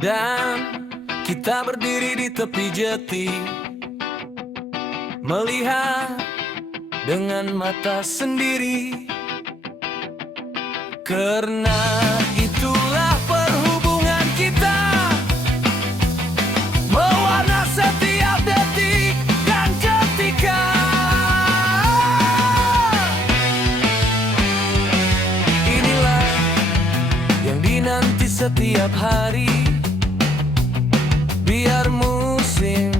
Dan kita berdiri di tepi jeti, melihat dengan mata sendiri. Karena itulah perhubungan kita, mewarna setiap detik dan ketika. Inilah yang dinanti setiap hari, biar musim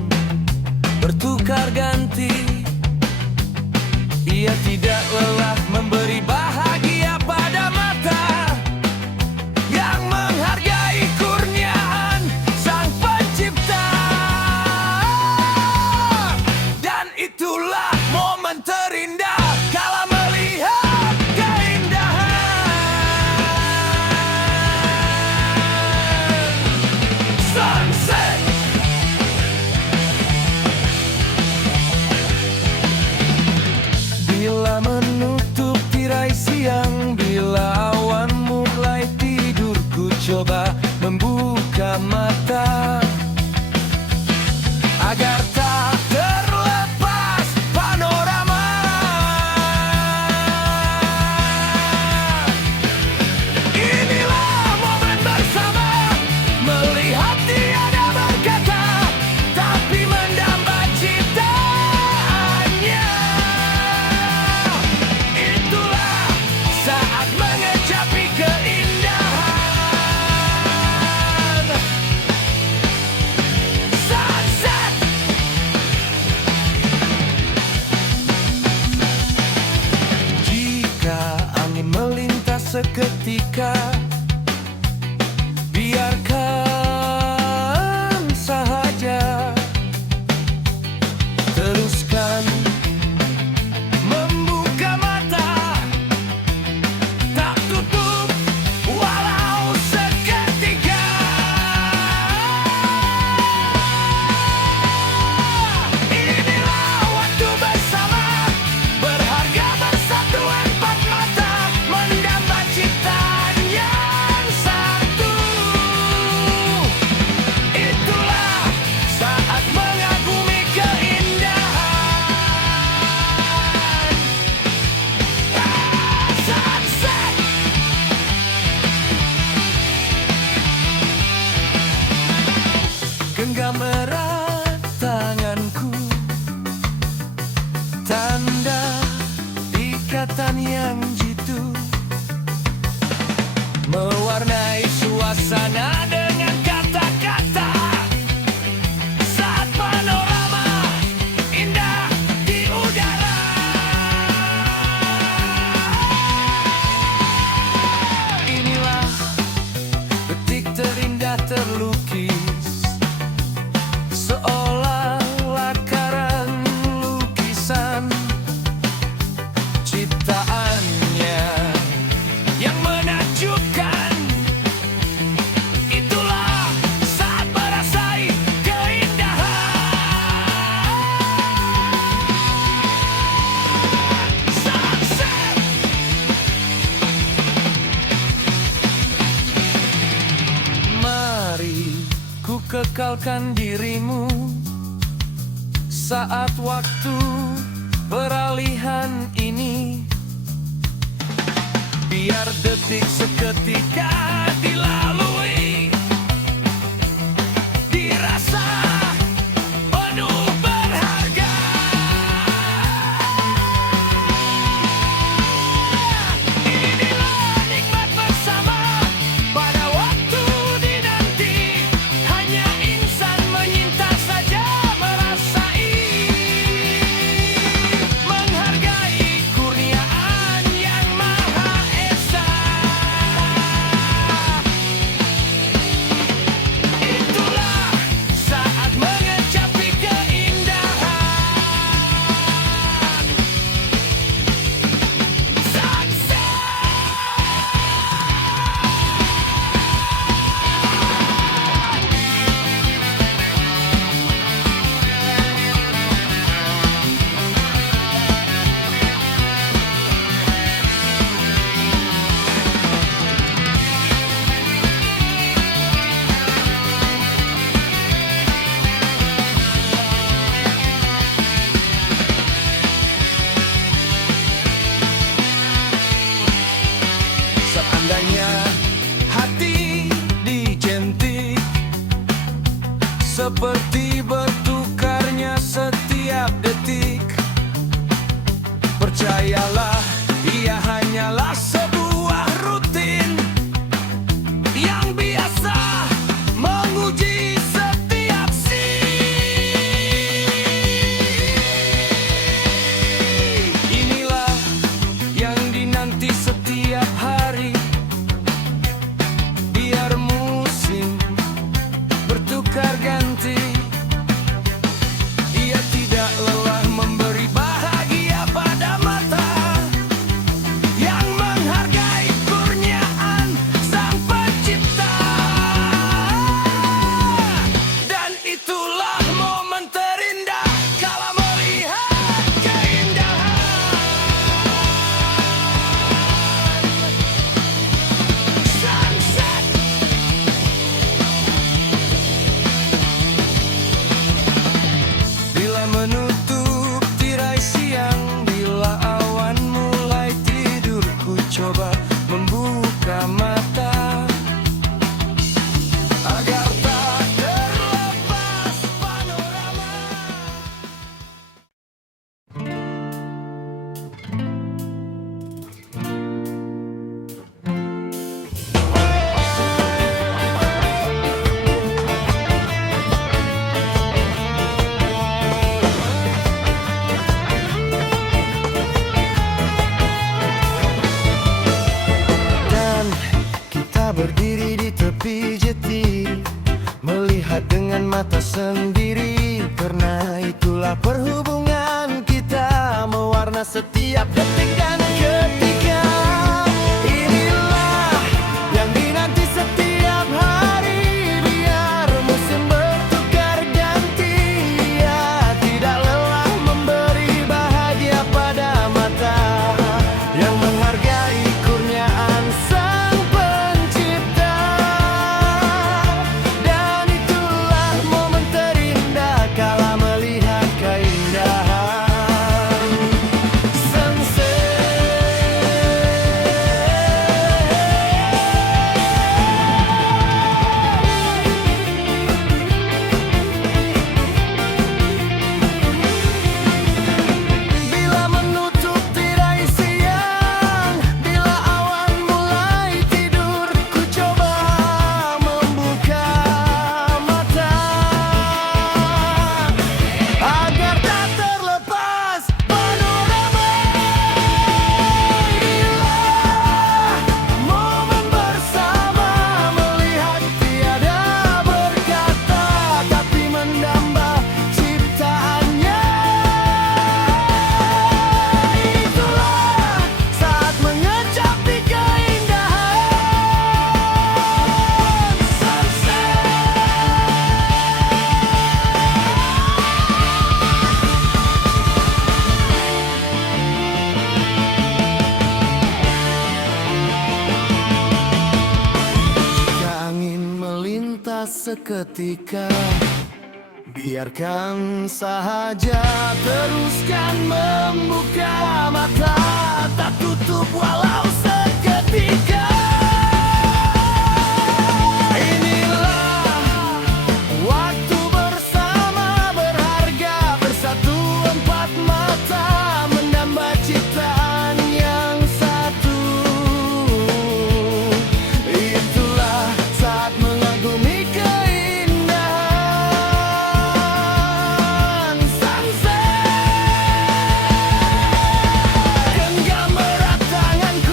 bertukar ganti. Ia tidak lelah memberi bahagia pada mata yang menghargai kurniaan Sang Pencipta. Dan itulah momen terindah kala melihat keindahan sunset. Bila menutup tirai siang, bila awan mulai tidur, ku coba membuka mata agar tak terlepas panorama. Inilah momen bersama, melihat tiada berkata, tapi mendamba ciptaannya. Itulah saat mengecapi keindahan sunset. Jika angin melintas seketika, biarkan sahaja. Teruskan membuka mata, tak tutup walau seketika. Inilah waktu bersama, berharga bersatu empat mata, mendamba ciptaan yang satu. Itulah saat mengagumi keindahan sunset. Genggam erat tanganku, tanda ikatan yang jitu, mewarnai suasana dengan kata-kata. Saat panorama indah di udara, inilah detik terindah terlukis, seolah lakaran lukisan ciptaannya yang menakjubkan. Itulah saat merasai keindahan sunset. Mari ku kekalkan dirimu saat waktu peralihan ini, biar detik seketika dilalui, dirasa penuh berharga. Inilah nikmat bersama pada waktu dinanti, hanya insan menyintas saja merasai, menghargai kurniaan yang Maha Esa. percayalah, ia hanyalah sebuah rutin yang biasa menguji setiap Inilah yang dinanti setiap hari, biar musim bertukar ganti. Ia tidak lelah memberi bahagia pada mata yang menghargai kurniaan Sang Pencipta. Dan itulah momen terindah kala melihat keindahan sunset. Bila menutup tirai siang, bila awan mulai tidur, ku coba membuka mata agar tak terlepas panorama. Dan kita berdiri di tepi jeti, melihat dengan mata sendiri. Karena itulah perhubungan kita mewarna setiap detik dan ketika. Inilah yang dinanti setiap hari, biar musim bertukar ganti. Ia tidak lelah memberi bahagia pada mata yang menghargai kurniaan Sang Pencipta. Dan itulah momen terindah kala melihat keindahan sunset. Bila menutup tirai siang, bila awan mulai tidur, ku coba membuka mata agar tak terlepas panorama. Inilah momen bersama, melihat tiada berkata, tapi mendamba ciptaannya. Itulah saat mengecapi keindahan sunset. Jika angin melintas seketika, biarkan saja, teruskan membuka mata, tak tutup walau seketika. Inilah waktu bersama, berharga bersatu, empat mata menambah ciptaan yang satu. Itulah saat mengagumi keindahan sunset. Genggam erat tanganku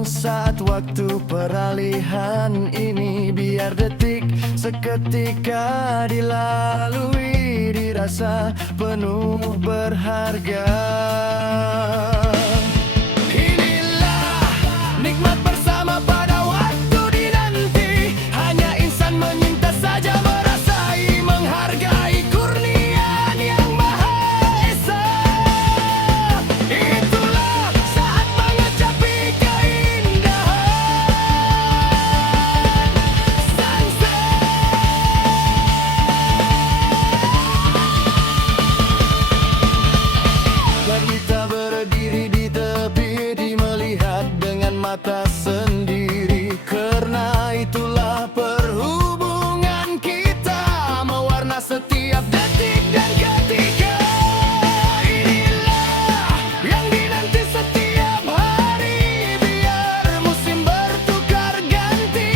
Hitung saat waktu peralihan ini, biar detik seketika dilalui dirasa penuh berharga. Inilah nikmat bersama pada waktu dinanti. Hanya insan menyintas saja merasai, menghargai kurniaan yang Maha Esa. Itulah saat mengecapi keindahan sunset. Dan kita berdiri di tepi, di melihat dengan mata sendiri. Karena itulah perhubungan kita, mewarna setiap detik dan ketika. Inilah yang dinanti setiap hari, biar musim bertukar ganti.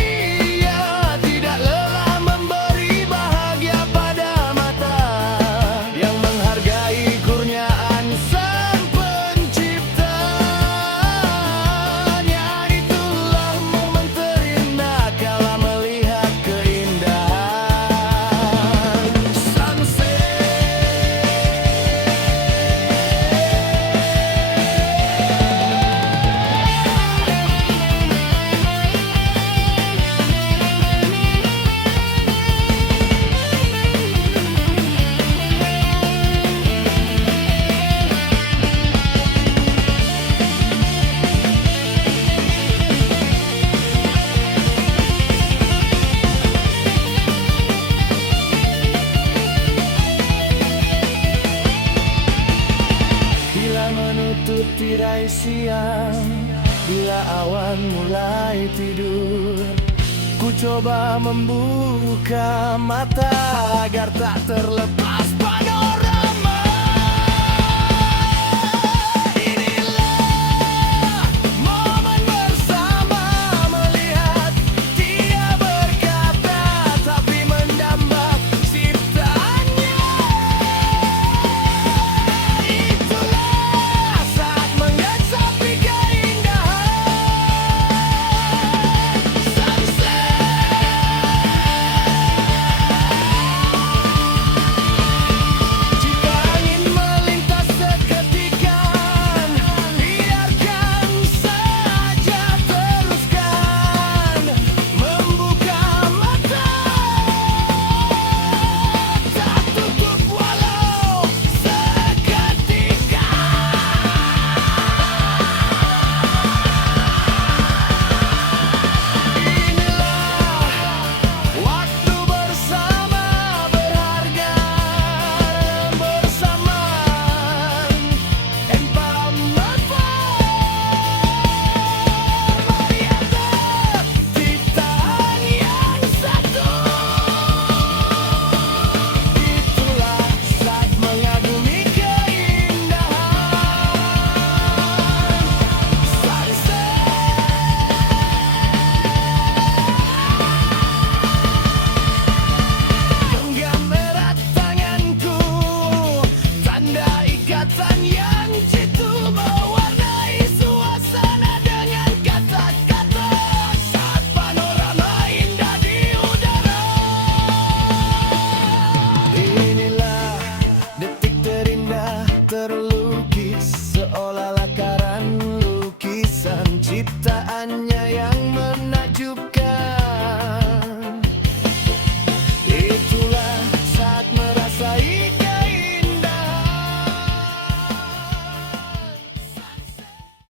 Ya, tidak lelah memberi bahagia pada mata yang menghargai kurniaan Sang Pencipta. Itulah momen terindah kala melihat keindahan sunset. Bila menutup tirai siang, bila awan mulai tidur, ku coba membuka mata agar tak terlepas